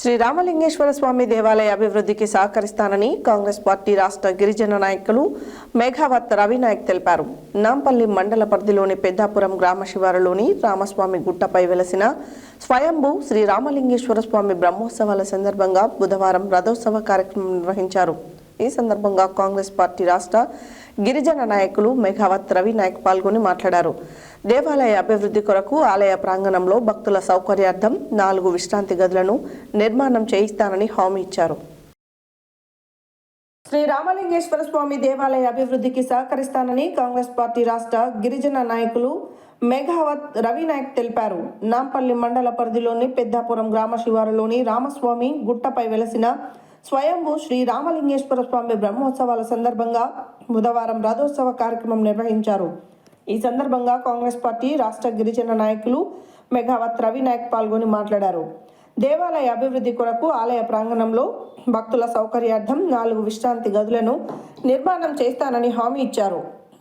శ్రీ రామలింగేశ్వర స్వామి దేవాలయ అభివృద్ధికి సహకరిస్తానని కాంగ్రెస్ పార్టీ రాష్ట్ర గిరిజన నాయకులు మేఘావత్ రవినాయక్ తెలిపారు. నాంపల్లి మండల పరిధిలోని పెద్దాపురం గ్రామ శివారులోని రామస్వామి గుట్టపై వెలసిన స్వయంభూ శ్రీ రామలింగేశ్వర స్వామి బ్రహ్మోత్సవాల సందర్భంగా బుధవారం రథోత్సవ కార్యక్రమం నిర్వహించారు. ఈ సందర్భంగా కాంగ్రెస్ పార్టీ రాష్ట్ర గిరిజన నాయకులు మేఘావత్ రవినాయక్ పాల్గొని మాట్లాడారు. దేవాలయ అభివృద్ధి కొరకు ఆలయ ప్రాంగణంలో భక్తుల సౌకర్యార్థం 4 విశ్రాంతి గదులను నిర్మాణం చేయిస్తానని హామీ ఇచ్చారు. శ్రీ రామలింగేశ్వర స్వామి దేవాలయ అభివృద్ధికి సహకరిస్తానని కాంగ్రెస్ పార్టీ రాష్ట్ర గిరిజన నాయకులు మేఘావత్ రవినాయక్ తెలిపారు. నాంపల్లి మండల పరిధిలోని పెద్దాపురం గ్రామ శివారులోని రామస్వామి గుట్టపై వెలసిన స్వయంభూ శ్రీ రామలింగేశ్వర స్వామి బ్రహ్మోత్సవాల సందర్భంగా బుధవారం రథోత్సవ కార్యక్రమం నిర్వహించారు. ఈ సందర్భంగా కాంగ్రెస్ పార్టీ రాష్ట్ర గిరిజన నాయకులు మేఘావత్ రవినాయక్ పాల్గొని మాట్లాడారు. దేవాలయ అభివృద్ధి కొరకు ఆలయ ప్రాంగణంలో భక్తుల సౌకర్యార్థం 4 విశ్రాంతి గదులను నిర్మాణం చేస్తానని హామీ ఇచ్చారు.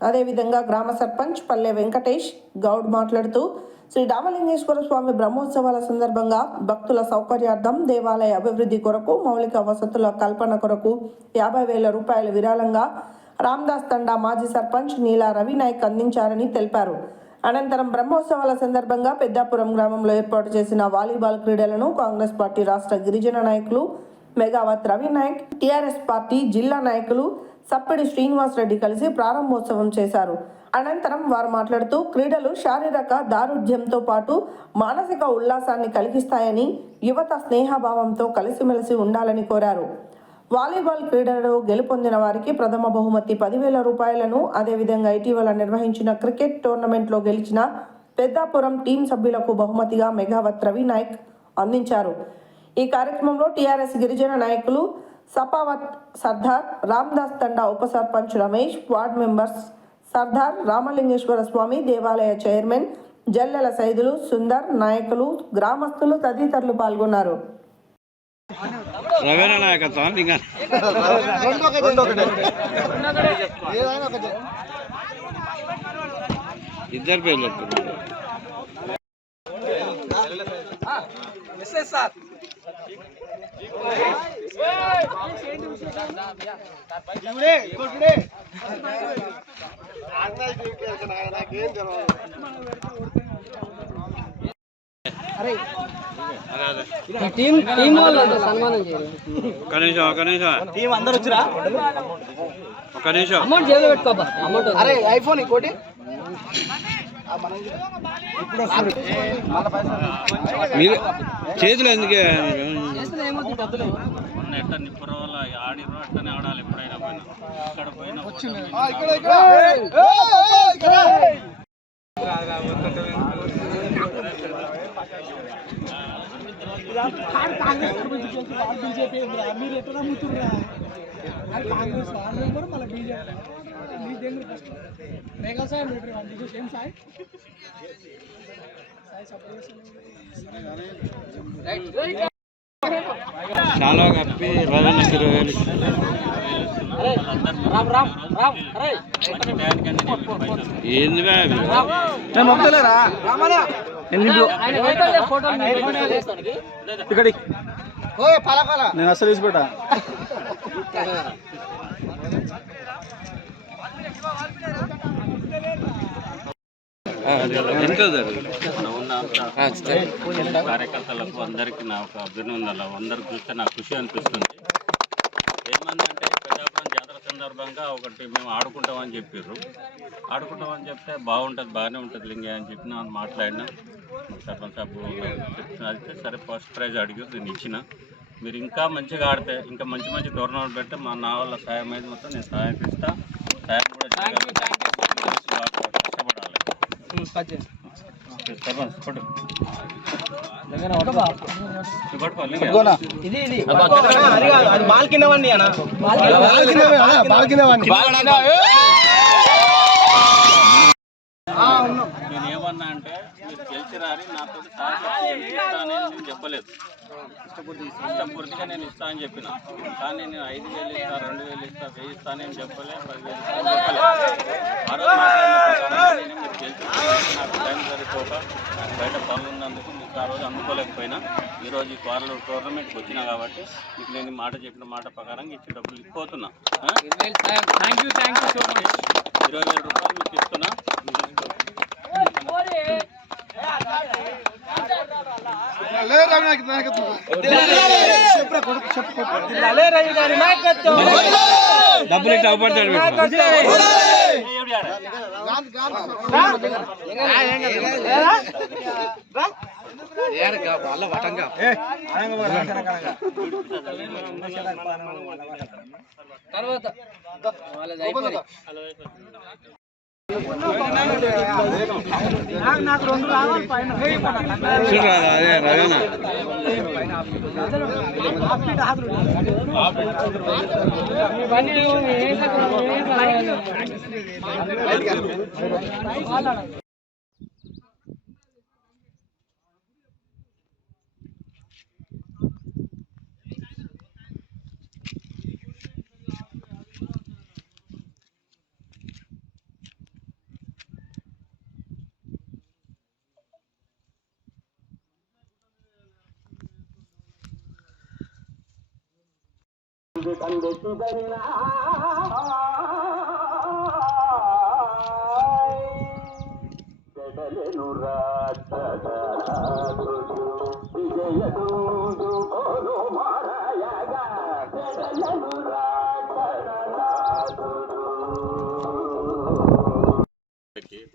అదేవిధంగా గ్రామ సర్పంచ్ పల్లె వెంకటేష్ గౌడ్ మాట్లాడుతూ శ్రీ రామలింగేశ్వర స్వామి బ్రహ్మోత్సవాల సందర్భంగా భక్తుల సౌకర్యార్థం దేవాలయ అభివృద్ధి కొరకు మౌలిక వసతుల కల్పన కొరకు 50,000 రూపాయల విరాళంగా రామదాస్ తండా మాజీ సర్పంచ్ నీలా రవినాయక్ అందించారని తెలిపారు. అనంతరం బ్రహ్మోత్సవాల సందర్భంగా పెద్దాపురం గ్రామంలో ఏర్పాటు చేసిన వాలీబాల్ క్రీడలను కాంగ్రెస్ పార్టీ రాష్ట్ర గిరిజన నాయకులు మేఘావత్ రవినాయక్, టీఆర్ఎస్ పార్టీ జిల్లా నాయకులు సప్పిడి శ్రీనివాస్ రెడ్డి కలిసి ప్రారంభోత్సవం చేశారు. అనంతరం వారు మాట్లాడుతూ క్రీడలు శారీరక దారుఢ్యంతో పాటు మానసిక ఉల్లాసాన్ని కలిగిస్తాయని, యువత స్నేహభావంతో కలిసిమెలిసి ఉండాలని కోరారు. వాలీబాల్ క్రీడలలో గెలుపొందిన వారికి ప్రథమ బహుమతి 10,000 రూపాయలను, అదేవిధంగా ఇటీవల నిర్వహించిన క్రికెట్ టోర్నమెంట్లో గెలిచిన పెద్దాపురం టీం సభ్యులకు బహుమతిగా మేఘావత్ రవినాయక్ అందించారు. ఈ కార్యక్రమంలో టీఆర్ఎస్ గిరిజన నాయకులు సపావత్ సర్దార్, రామదాస్ తండా ఉప సర్పంచ్ రమేష్, వార్డ్ మెంబర్స్ సర్దార్, రామలింగేశ్వర స్వామి దేవాలయ చైర్మన్ జల్లెల సైదులు, సుందర్, నాయకులు, గ్రామస్తులు తదితరులు పాల్గొన్నారు. ఇద్దరు పేర్లు చేతులు ఎందుకే నిప్పురవల ఆడిరో అట్లనే ఆడాలి. ఎప్పుడైనా బీజేపీ మీరు ఎట్లా నమ్ముతున్నా కాంగ్రెస్ మళ్ళీ చాలా కప్పి ఏంది ఇక్కడి నేను అసలు తీసిపెట్టా కార్యకర్తలకు అందరికీ నా ఒక అభినందనలు. అందరు చూస్తే నాకు ఖుషి అనిపిస్తుంది. ఏమందంటే పెద్దాపురం జాతర సందర్భంగా ఒకటి మేము ఆడుకుంటామని చెప్పారు. ఆడుకుంటామని చెప్తే బాగుంటుంది, బాగానే ఉంటుంది లింగే అని చెప్పి నేను మాట్లాడినా. సర్పంచ్ సాబ్ అయితే సరే ఫస్ట్ ప్రైజ్ అడిగి దీన్ని ఇచ్చిన. మీరు ఇంకా మంచిగా ఆడితే ఇంకా మంచి మంచి టోర్నమెంట్ పెడితే నా వల్ల సాయం అయితే మొత్తం నేను సాయం ఇస్తా. సాయం కూడా కష్టపడాలి. నేనేమన్నా అంటే మీరు గెలిచిరాని నాతో సహాయం చెప్పలేదు. చెప్పలేదు. ఇష్టపూర్తిగా నేను ఇస్తా అని చెప్పిన, కానీ నేను 5,000 ఇస్తా, 2,000 ఇస్తా, 1,000 ఇస్తానేం చెప్పలే, 10,000 ఇస్తా అని చెప్పలే. ఆ రోజు మాట్లాడిన ప్రకారం మీరు గెలిచి నాకు టైం సరిపోక నాకు బయట పనులు ఉన్నందుకు మీకు ఆ రోజు అందుకోలేకపోయినా ఈరోజు ఈ టోర్నమెంట్కి వచ్చినా కాబట్టి మీకు నేను మాట చెప్పిన మాట ప్రకారం ఇచ్చి డబ్బులు ఇచ్చిపోతున్నా. 20,000 రూపాయలు మీకు ఇస్తున్నా. డబ్బులు ఇట్లా అవపడతాడు నాకు 2 రావాలి పైన అదే రవేనా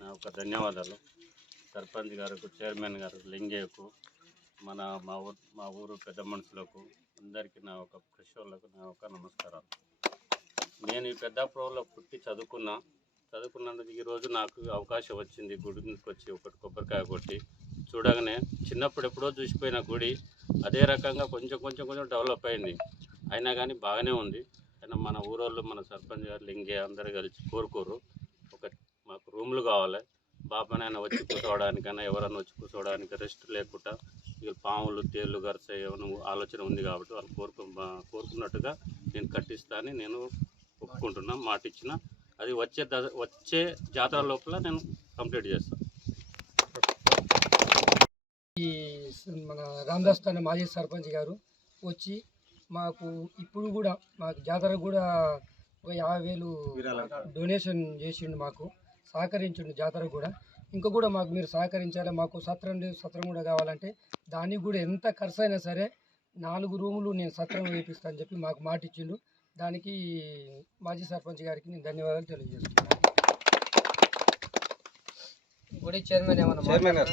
నా ఒక ధన్యవాదాలు. సర్పంచ్ గారికి, చైర్మన్ గారు, లింగయ్యకు, మా ఊరు పెద్ద మనుషులకు అందరికీ నా ఒక కృషిలకు నా ఒక నమస్కారాలు. నేను ఈ పెద్దాపురంలో పుట్టి చదువుకున్నందుకు ఈరోజు నాకు అవకాశం వచ్చింది. గుడి మీదకి వచ్చి ఒకటి కొబ్బరికాయ కొట్టి చూడగానే చిన్నప్పుడు ఎప్పుడో చూసిపోయిన గుడి అదే రకంగా కొంచెం డెవలప్ అయింది. అయినా కానీ బాగానే ఉంది. అయినా మన ఊరోళ్ళు, మన సర్పంచ్ గారు, లింగయ్య అందరూ కలిసి కోరుకోరు మాకు రూములు కావాలి, బాబానైనా వచ్చి కూర్చోవడానికైనా ఎవరైనా వచ్చి కూర్చోవడానికి రెస్ట్ లేకుండా ఇక పాములు, తేళ్ళు గరిసే ఏమైనా ఆలోచన ఉంది కాబట్టి వాళ్ళు కోరుకున్నట్టుగా నేను కట్టిస్తానని నేను ఒప్పుకుంటున్నా, మాట ఇచ్చిన. అది వచ్చే జాతర లోపల నేను కంప్లీట్ చేస్తాను. ఈ మన రామదాస్ అనే మాజీ సర్పంచ్ గారు వచ్చి మాకు ఇప్పుడు కూడా మాకు జాతర కూడా ఒక 50,000 డొనేషన్ చేసిండు, మాకు సహకరించిండు జాతర కూడా. ఇంకా కూడా మాకు మీరు సహకరించాలి, మాకు సత్రం కూడా కావాలంటే దానికి కూడా ఎంత ఖర్చు అయినా సరే 4 రూములు నేను సత్రం వేపిస్తాను అని చెప్పి మాకు మాట ఇచ్చిండు. దానికి మాజీ సర్పంచ్ గారికి నేను ధన్యవాదాలు తెలియజేస్తున్నాను. గుడి చైర్మన్ ఏమన్నా